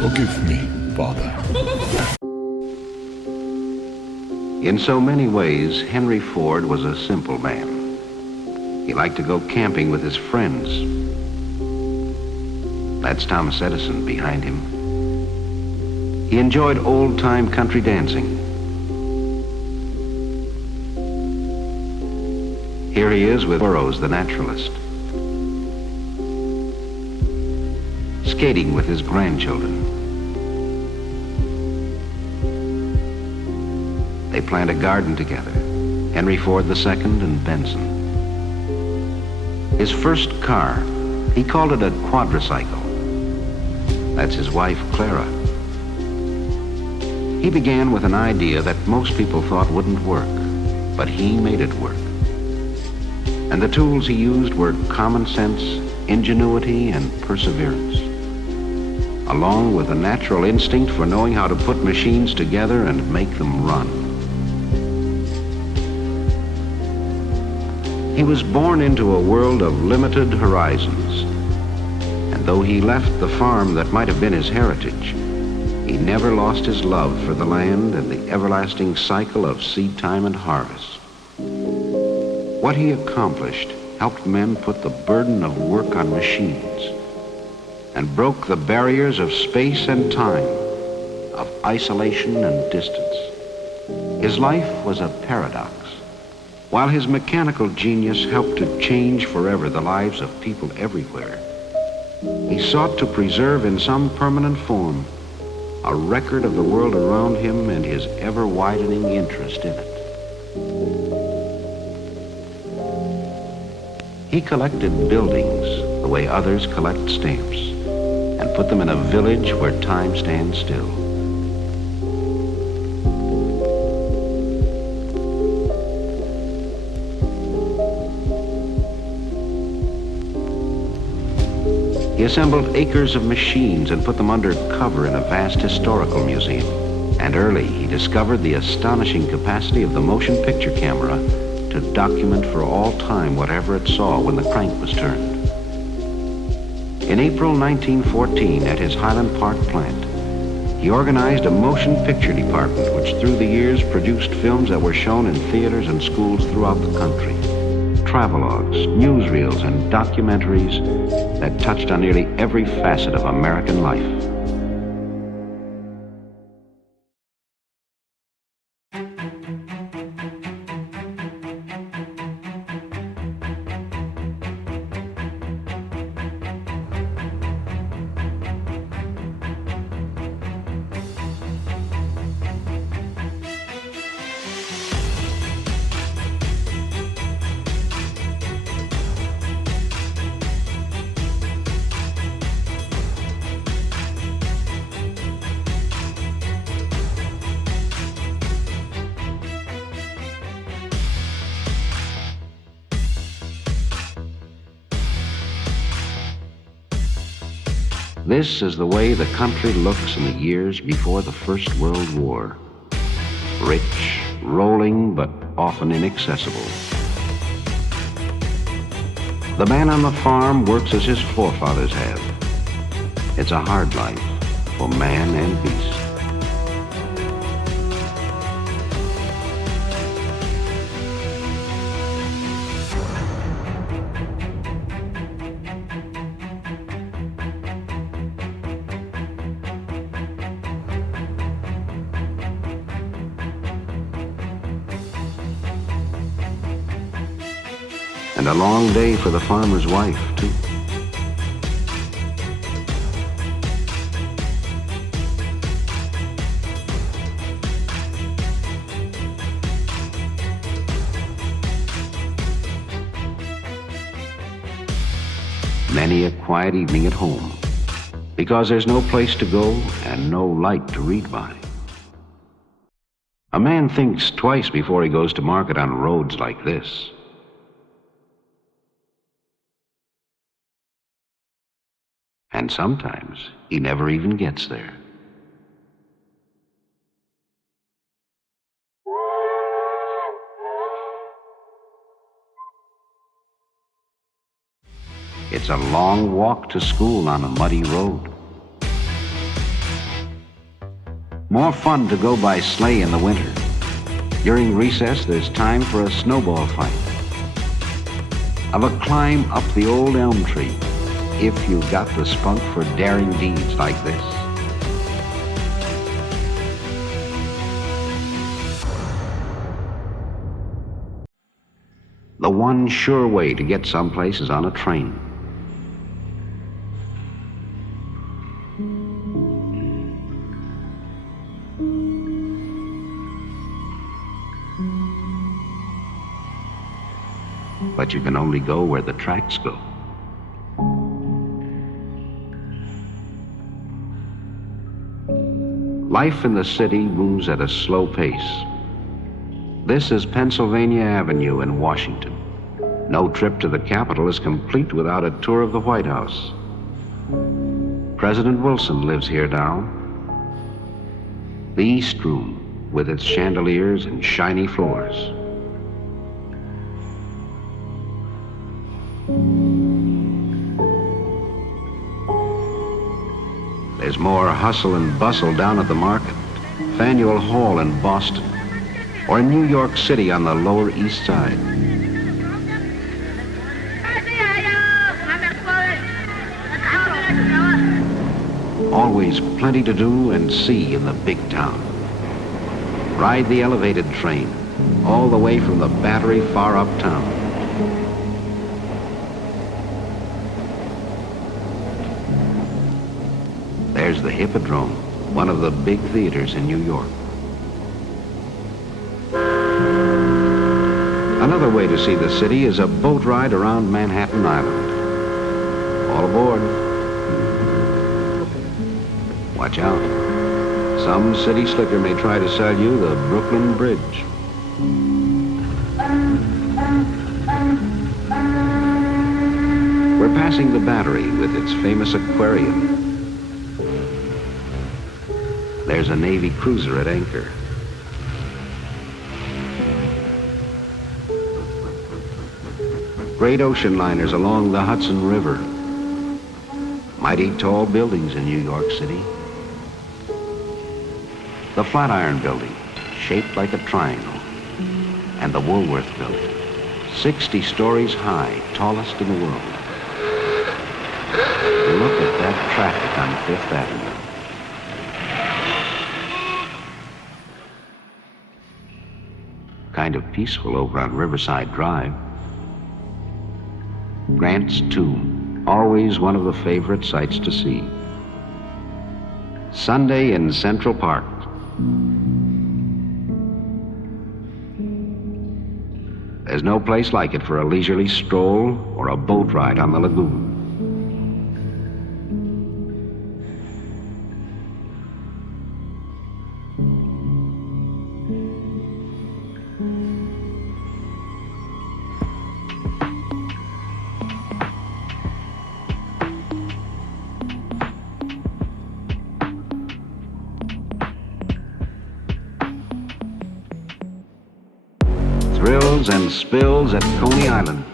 Forgive me, Father. In so many ways, Henry Ford was a simple man. He liked to go camping with his friends. That's Thomas Edison behind him. He enjoyed old-time country dancing. Here he is with Burroughs, the naturalist, skating with his grandchildren. They plant a garden together, Henry Ford II and Benson. His first car, he called it a quadricycle. That's his wife, Clara. He began with an idea that most people thought wouldn't work, but he made it work. And the tools he used were common sense, ingenuity, and perseverance, along with a natural instinct for knowing how to put machines together and make them run. He was born into a world of limited horizons, and though he left the farm that might have been his heritage, he never lost his love for the land and the everlasting cycle of seed time and harvest. What he accomplished helped men put the burden of work on machines and broke the barriers of space and time, of isolation and distance. His life was a paradox. While his mechanical genius helped to change forever the lives of people everywhere, he sought to preserve in some permanent form a record of the world around him and his ever-widening interest in it. He collected buildings the way others collect stamps and put them in a village where time stands still. He assembled acres of machines and put them under cover in a vast historical museum. And early, he discovered the astonishing capacity of the motion picture camera to document for all time whatever it saw when the crank was turned. In April 1914, at his Highland Park plant, he organized a motion picture department which through the years produced films that were shown in theaters and schools throughout the country. Travelogues, newsreels, and documentaries that touched on nearly every facet of American life. This is the way the country looks in the years before the First World War. Rich, rolling, but often inaccessible. The man on the farm works as his forefathers have. It's a hard life for man and beast. And a long day for the farmer's wife, too. Many a quiet evening at home, because there's no place to go and no light to read by. A man thinks twice before he goes to market on roads like this. And sometimes he never even gets there. It's a long walk to school on a muddy road. More fun to go by sleigh in the winter. During recess, there's time for a snowball fight. Of a climb up the old elm tree, if you've got the spunk for daring deeds like this. The one sure way to get someplace is on a train. But you can only go where the tracks go. Life in the city moves at a slow pace. This is Pennsylvania Avenue in Washington. No trip to the Capitol is complete without a tour of the White House. President Wilson lives here now. The East Room, with its chandeliers and shiny floors. There's more hustle and bustle down at the market, Faneuil Hall in Boston, or in New York City on the Lower East Side. Always plenty to do and see in the big town. Ride the elevated train, all the way from the Battery far uptown. There's the Hippodrome, one of the big theaters in New York. Another way to see the city is a boat ride around Manhattan Island. All aboard. Watch out. Some city slicker may try to sell you the Brooklyn Bridge. We're passing the Battery with its famous aquarium. There's a Navy cruiser at anchor. Great ocean liners along the Hudson River. Mighty tall buildings in New York City. The Flatiron Building, shaped like a triangle, and the Woolworth Building, 60 stories high, tallest in the world. Look at that traffic on Fifth Avenue. Kind of peaceful over on Riverside Drive. Grant's Tomb, always one of the favorite sights to see. Sunday in Central Park. There's no place like it for a leisurely stroll or a boat ride on the lagoon. Thrills and spills at Coney Island.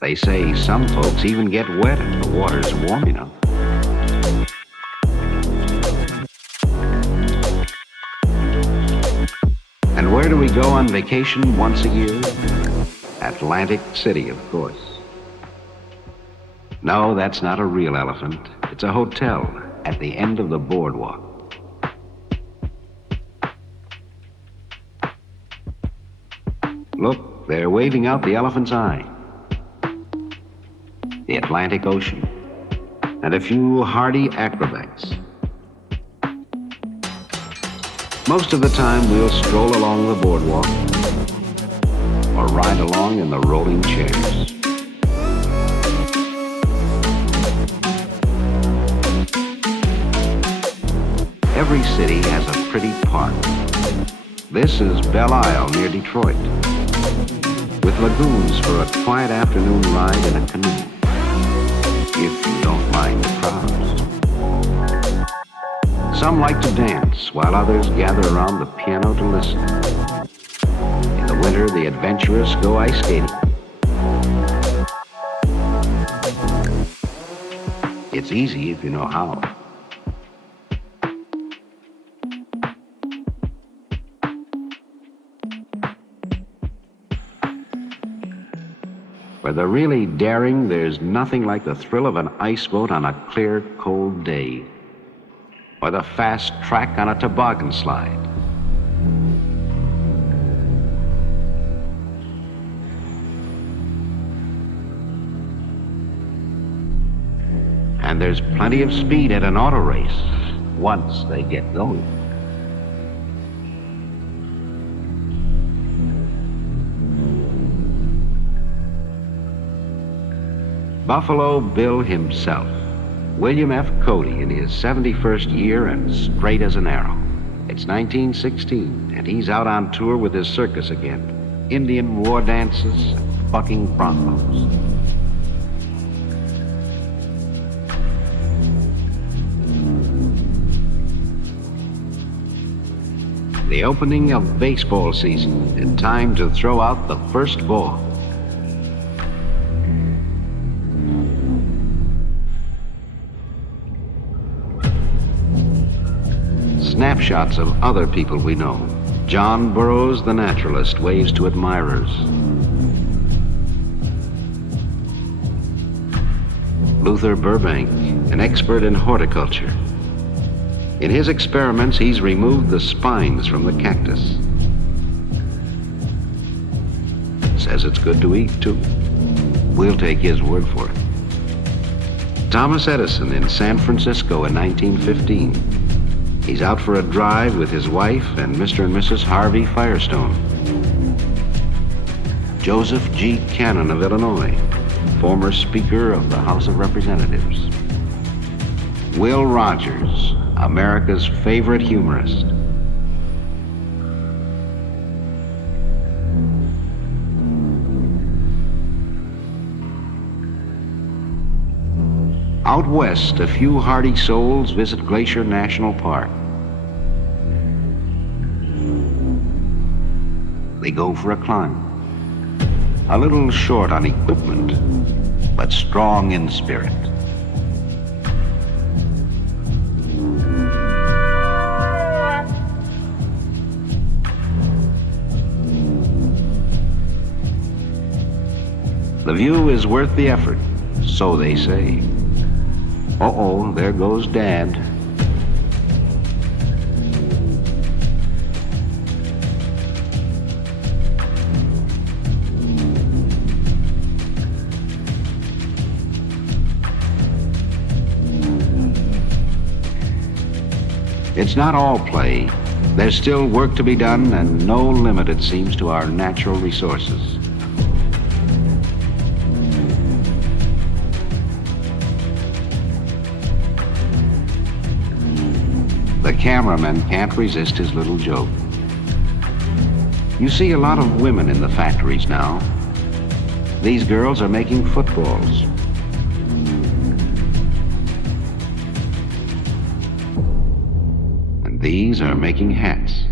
They say some folks even get wet if the water's warm enough. And where do we go on vacation once a year? Atlantic City, of course. No, that's not a real elephant. It's a hotel at the end of the boardwalk. Look, they're waving out the elephant's eye. The Atlantic Ocean, and a few hardy acrobats. Most of the time we'll stroll along the boardwalk, a ride along in the rolling chairs. Every city has a pretty park. This is Belle Isle near Detroit, with lagoons for a quiet afternoon ride in a canoe, if you don't mind the crowds. Some like to dance, while others gather around the piano to listen. In the winter, the adventurous go ice skating. It's easy if you know how. For the really daring, there's nothing like the thrill of an ice boat on a clear, cold day, or the fast track on a toboggan slide. And there's plenty of speed at an auto race once they get going. Buffalo Bill himself, William F. Cody, in his 71st year and straight as an arrow. It's 1916, and he's out on tour with his circus again. Indian war dances, bucking broncos. The opening of baseball season, and time to throw out the first ball. Snapshots of other people we know. John Burroughs, the naturalist, waves to admirers. Luther Burbank, an expert in horticulture. In his experiments, he's removed the spines from the cactus. Says it's good to eat, too. We'll take his word for it. Thomas Edison in San Francisco in 1915. He's out for a drive with his wife and Mr. and Mrs. Harvey Firestone. Joseph G. Cannon of Illinois, former Speaker of the House of Representatives. Will Rogers, America's favorite humorist. Out west, a few hardy souls visit Glacier National Park. They go for a climb. A little short on equipment, but strong in spirit. The view is worth the effort, so they say. Uh-oh, there goes Dad. It's not all play. There's still work to be done, and no limit, it seems, to our natural resources. The cameraman can't resist his little joke. You see a lot of women in the factories now. These girls are making footballs. And these are making hats.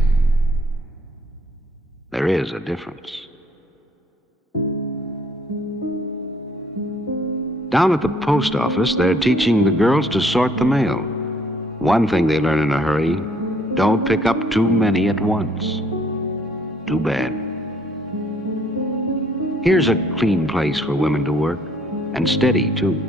There is a difference. Down at the post office, they're teaching the girls to sort the mail. One thing they learn in a hurry, don't pick up too many at once. Too bad. Here's a clean place for women to work, and steady, too.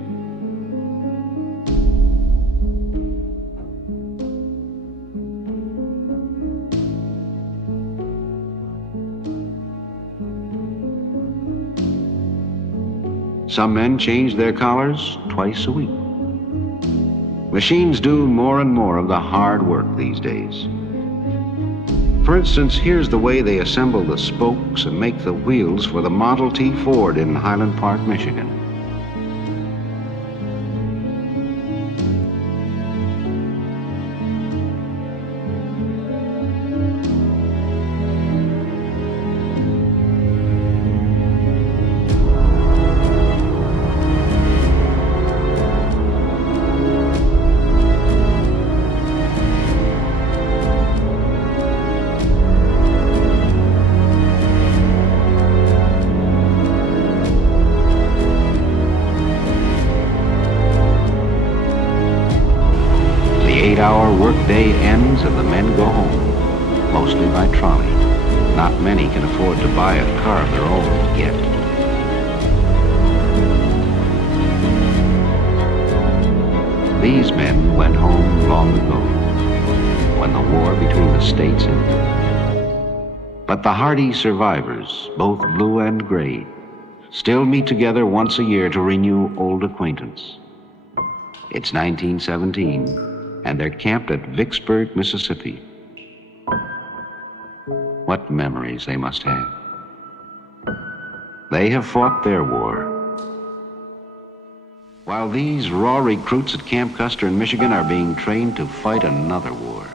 Some men change their collars twice a week. Machines do more and more of the hard work these days. For instance, here's the way they assemble the spokes and make the wheels for the Model T Ford in Highland Park, Michigan. The 8-hour workday ends and the men go home, mostly by trolley. Not many can afford to buy a car of their own yet. These men went home long ago, when the war between the states ended. But the hardy survivors, both blue and gray, still meet together once a year to renew old acquaintance. It's 1917. And they're camped at Vicksburg, Mississippi. What memories they must have. They have fought their war. While these raw recruits at Camp Custer in Michigan are being trained to fight another war.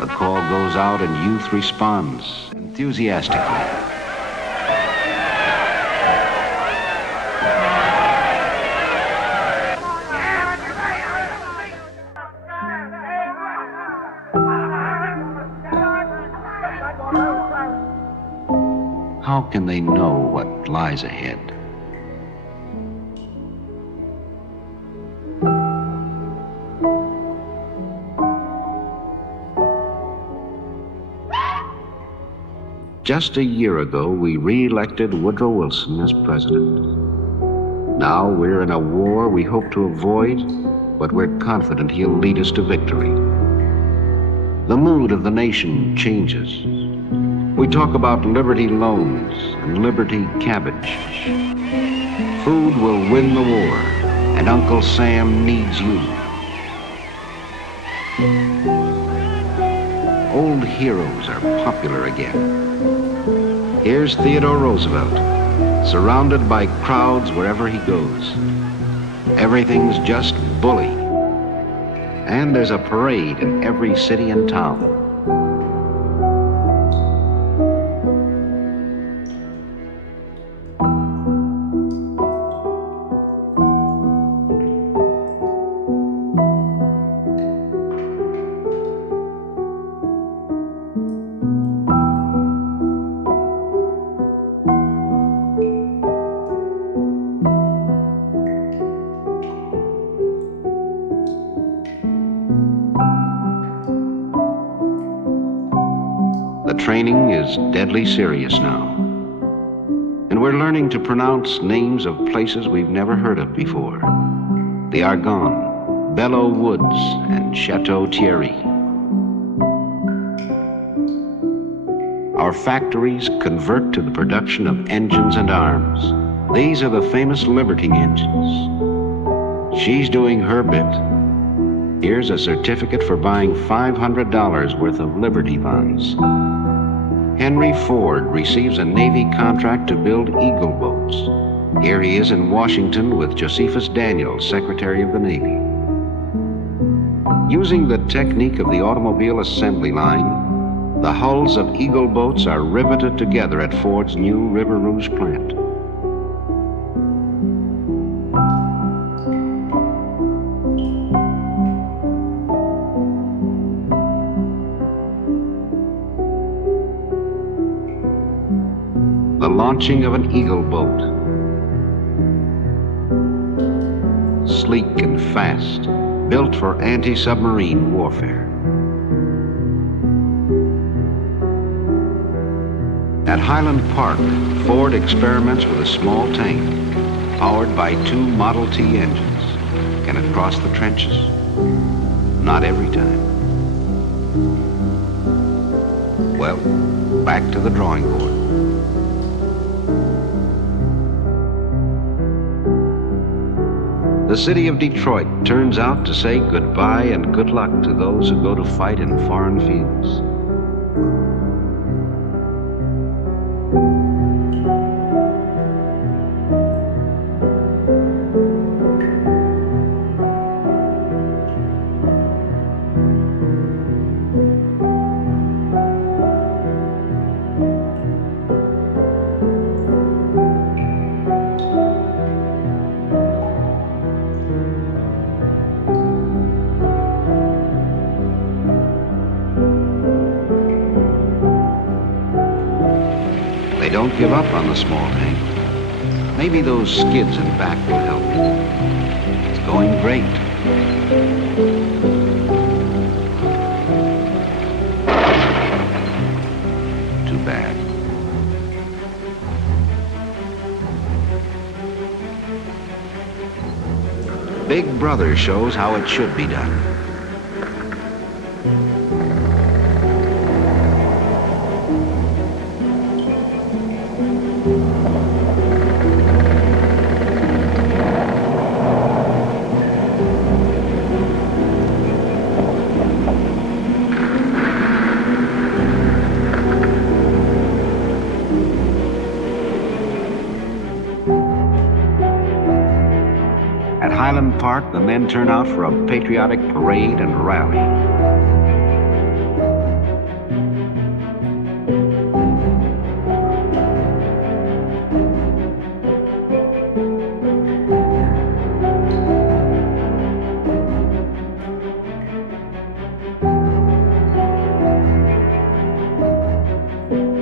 The call goes out and youth responds enthusiastically. How can they know what lies ahead? Just a year ago, we re-elected Woodrow Wilson as president. Now we're in a war we hope to avoid, but we're confident he'll lead us to victory. The mood of the nation changes. We talk about Liberty loans and Liberty cabbage. Food will win the war, and Uncle Sam needs you. Old heroes are popular again. Here's Theodore Roosevelt, surrounded by crowds wherever he goes. Everything's just bully. And there's a parade in every city and town. The training is deadly serious now. And we're learning to pronounce names of places we've never heard of before. The Argonne, Belleau Woods, and Chateau Thierry. Our factories convert to the production of engines and arms. These are the famous Liberty engines. She's doing her bit. Here's a certificate for buying $500 worth of Liberty bonds. Henry Ford receives a Navy contract to build Eagle boats. Here he is in Washington with Josephus Daniels, Secretary of the Navy. Using the technique of the automobile assembly line, the hulls of Eagle boats are riveted together at Ford's new River Rouge plant. The launching of an Eagle boat. Sleek and fast, built for anti-submarine warfare. At Highland Park, Ford experiments with a small tank powered by 2 Model T engines. Can it cross the trenches? Not every time. Well, back to the drawing board. The The city of Detroit turns out to say goodbye and good luck to those who go to fight in foreign fields. Don't give up on the small tank. Maybe those skids in back will help you. It's going great. Too bad. Big Brother shows how it should be done. Park, the men turn out for a patriotic parade and rally.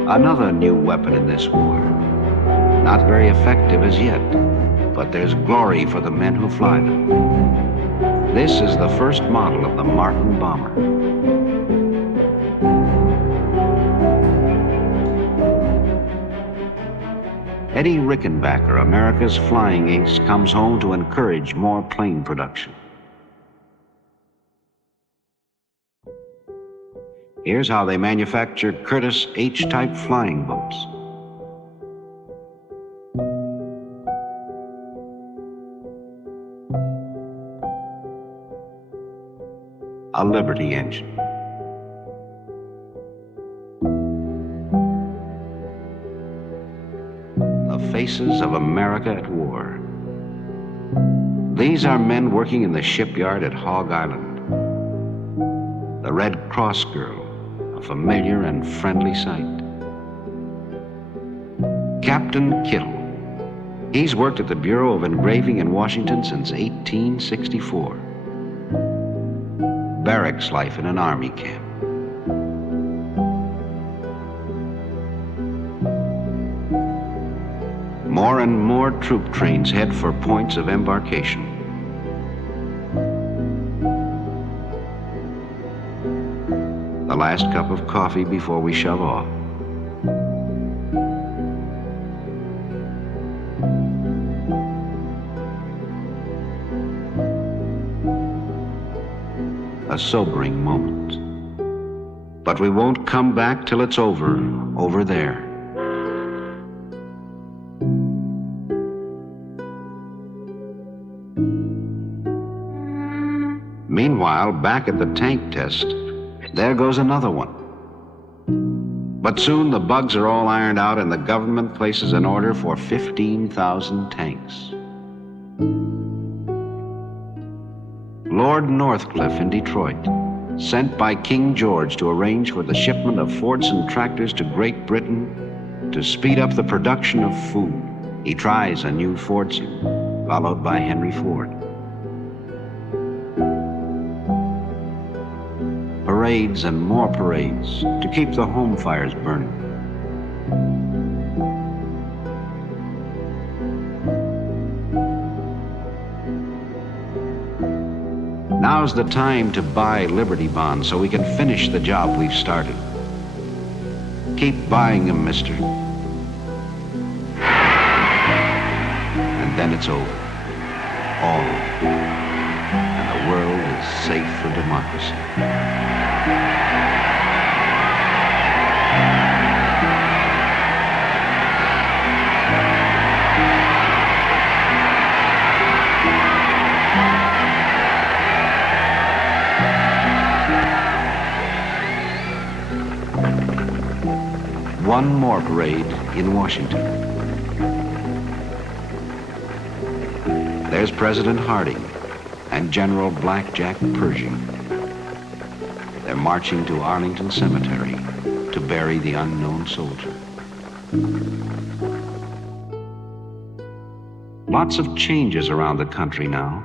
Another new weapon in this war. Not very effective as yet, but there's glory for the men who fly them. This is the first model of the Martin bomber. Eddie Rickenbacker, America's flying ace, comes home to encourage more plane production. Here's how they manufacture Curtiss H-type flying boats. A Liberty engine. The faces of America at war. These are men working in the shipyard at Hog Island. The Red Cross girl, a familiar and friendly sight. Captain Kittle. He's worked at the Bureau of Engraving in Washington since 1864. Barracks life in an army camp. More and more troop trains head for points of embarkation. The last cup of coffee before we shove off. A sobering moment. But we won't come back till it's over there. Meanwhile, back at the tank test, there goes another one. But soon the bugs are all ironed out and the government places an order for 15,000 tanks. Lord Northcliffe in Detroit, sent by King George to arrange for the shipment of Fordson tractors to Great Britain to speed up the production of food. He tries a new Fordson, followed by Henry Ford. Parades and more parades to keep the home fires burning. Now's the time to buy Liberty bonds so we can finish the job we've started. Keep buying them, mister. And then it's over. All over. And the world is safe for democracy. one more parade in Washington. There's President Harding and General Blackjack Pershing. They're marching to Arlington Cemetery to bury the unknown soldier. Lots of changes around the country now.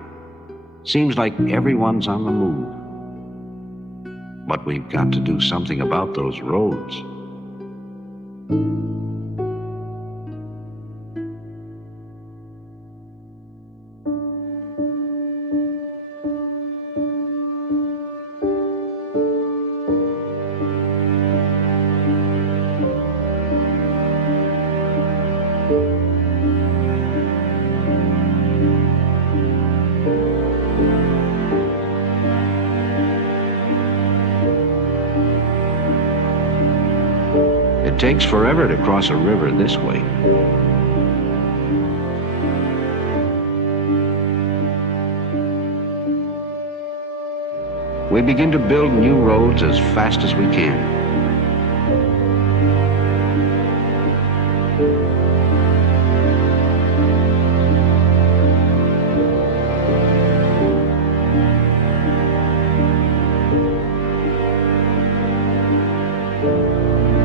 Seems like everyone's on the move. But we've got to do something about those roads. It takes forever to cross a river this way. We begin to build new roads as fast as we can.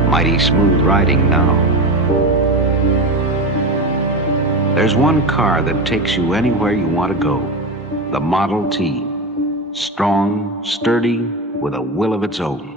Mighty smooth riding now. There's one car that takes you anywhere you want to go. The Model T. Strong, sturdy, with a will of its own.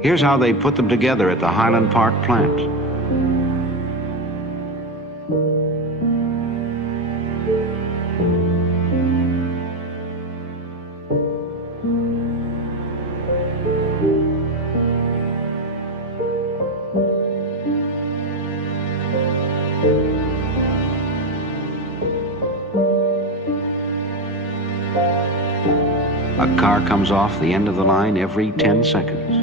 Here's how they put them together at the Highland Park plant. A car comes off the end of the line every 10 seconds.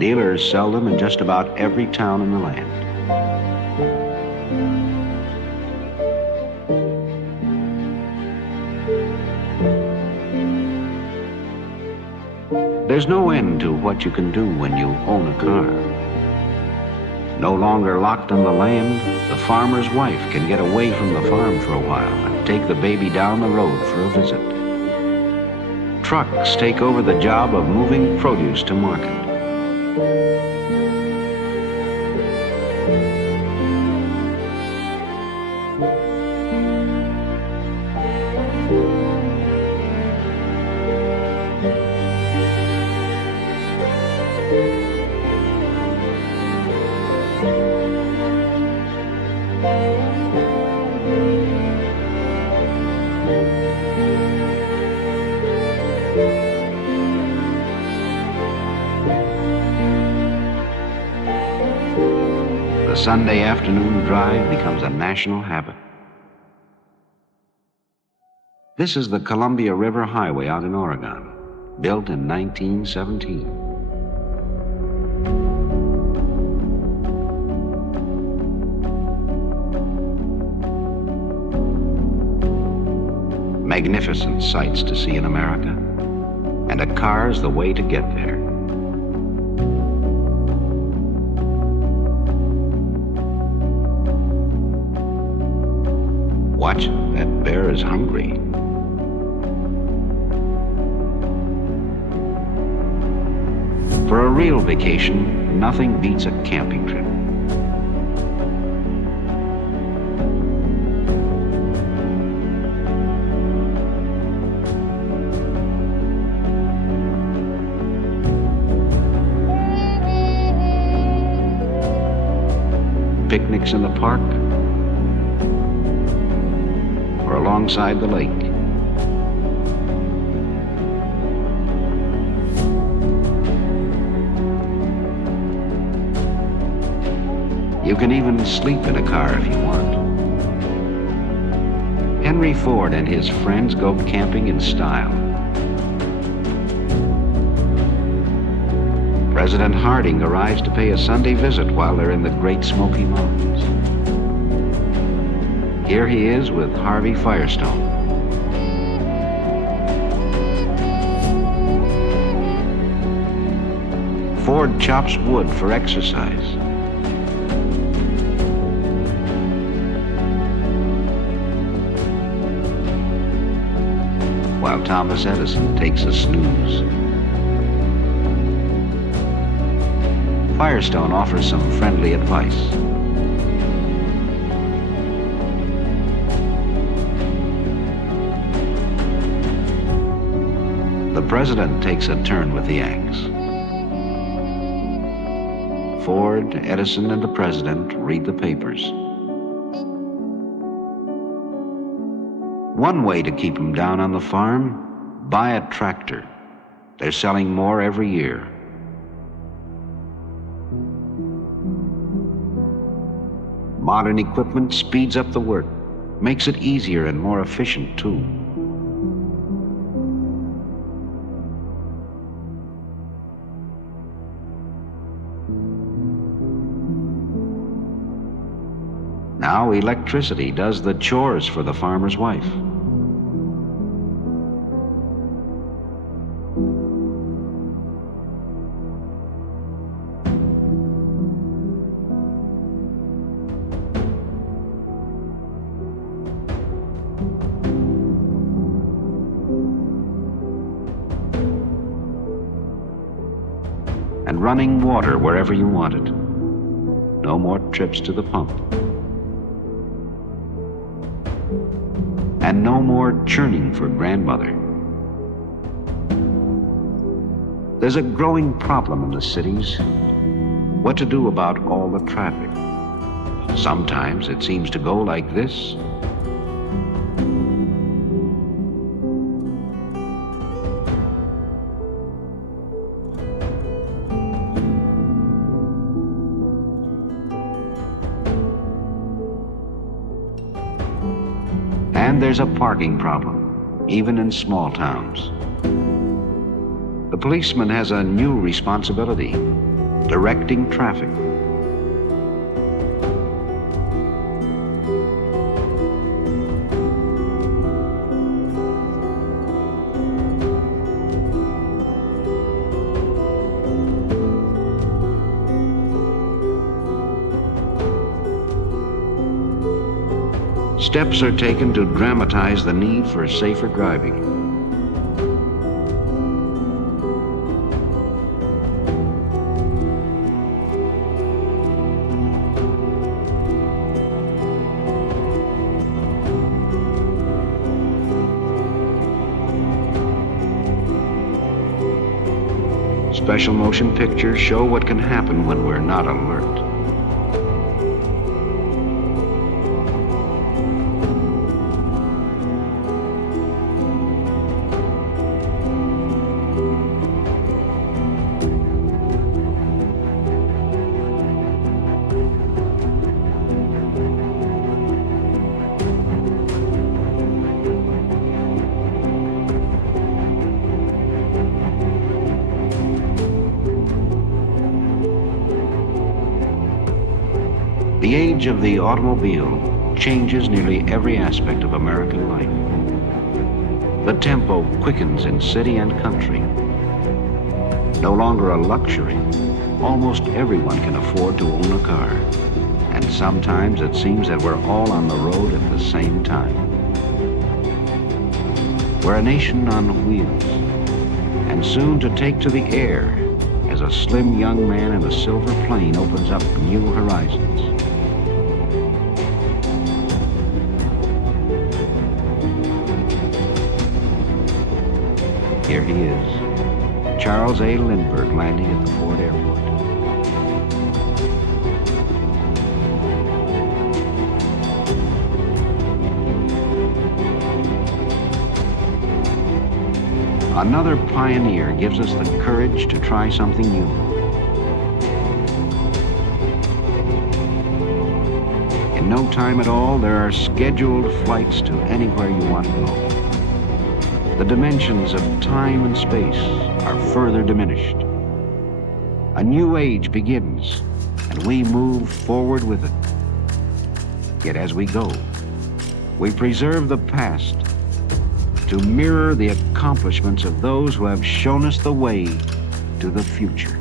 Dealers sell them in just about every town in the land. There's no end to what you can do when you own a car. No longer locked on the land, the farmer's wife can get away from the farm for a while and take the baby down the road for a visit. Trucks take over the job of moving produce to market. The Sunday afternoon drive becomes a national habit. This is the Columbia River Highway out in Oregon, built in 1917. Magnificent sights to see in America, and a car's the way to get there. Watch, that bear is hungry. For a real vacation, nothing beats a camping trip. picnics in the park or alongside the lake. You can even sleep in a car if you want. Henry Ford and his friends go camping in style. President Harding arrives to pay a Sunday visit while they're in the Great Smoky Mountains. Here he is with Harvey Firestone. Ford chops wood for exercise. While Thomas Edison takes a snooze. Firestone offers some friendly advice. The president takes a turn with the axe. Ford, Edison, and the president read the papers. One way to keep them down on the farm, buy a tractor. They're selling more every year. Modern equipment speeds up the work, makes it easier and more efficient too. Now electricity does the chores for the farmer's wife. And running water wherever you want it. No more trips to the pump. And no more churning for grandmother. There's a growing problem in the cities. What to do about all the traffic? Sometimes it seems to go like this. And there's a parking problem, even in small towns. The policeman has a new responsibility, directing traffic. Steps are taken to dramatize the need for safer driving. Special motion pictures show what can happen when we're not alert. The age of the automobile changes nearly every aspect of American life. The tempo quickens in city and country. No longer a luxury, almost everyone can afford to own a car. And sometimes it seems that we're all on the road at the same time. We're a nation on wheels, and soon to take to the air as a slim young man in a silver plane opens up new horizons. Here he is, Charles A. Lindbergh, landing at the Ford Airport. Another pioneer gives us the courage to try something new. In no time at all, there are scheduled flights to anywhere you want to go. The dimensions of time and space are further diminished. A new age begins, and we move forward with it. Yet as we go, we preserve the past to mirror the accomplishments of those who have shown us the way to the future.